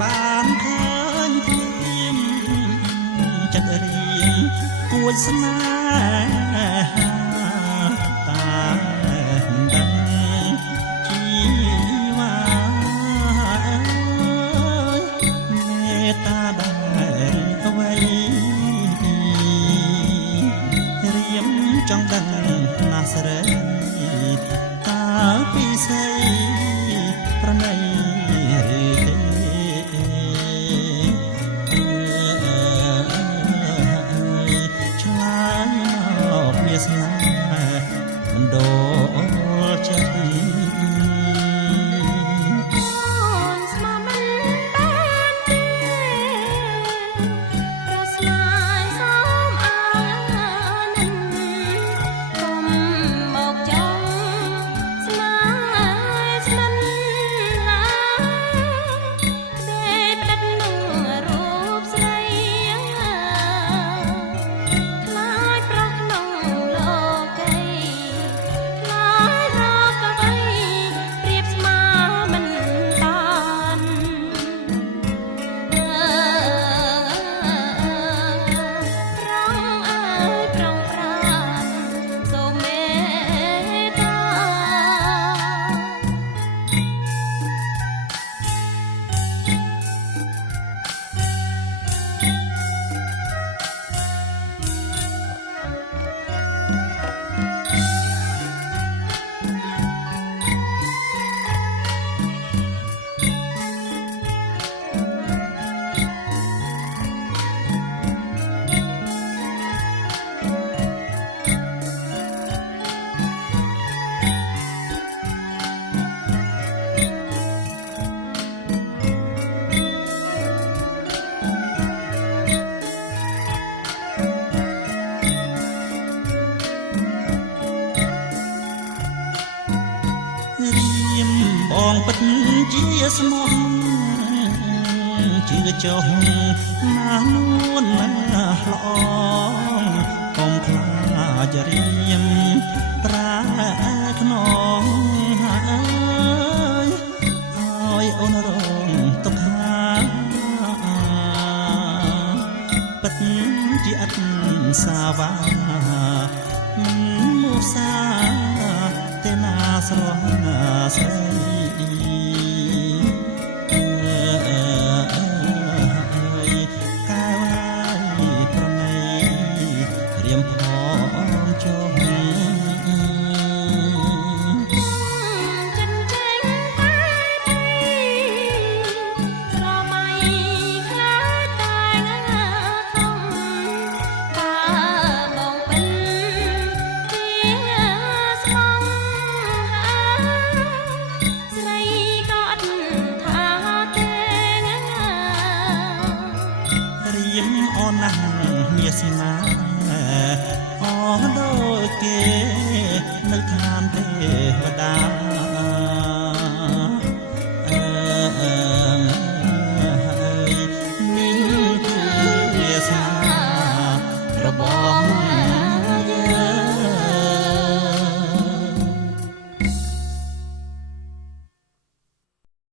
បានឃើញភ្លាមចិត្តរៀងគួចស្នេហាតាមិនដឹងជីវ៉ាមេត្តាដែលអ្វីរៀមចង់ដឹងណាស់ស្រីតើពីស្អីប្រណីឬទេឆ្លើយមកវាស្នេហ៍មិនដូរចិត្តបងពិតជាស្មោះជឿចុះណានួនណាល្អកុំខ្លាចរៀមប្រាខ្នងហើយឲ្យអូនរងទុកហាពិតជាអត់សាវ៉ាមិនមុសាទេណាស្រស់ស្រី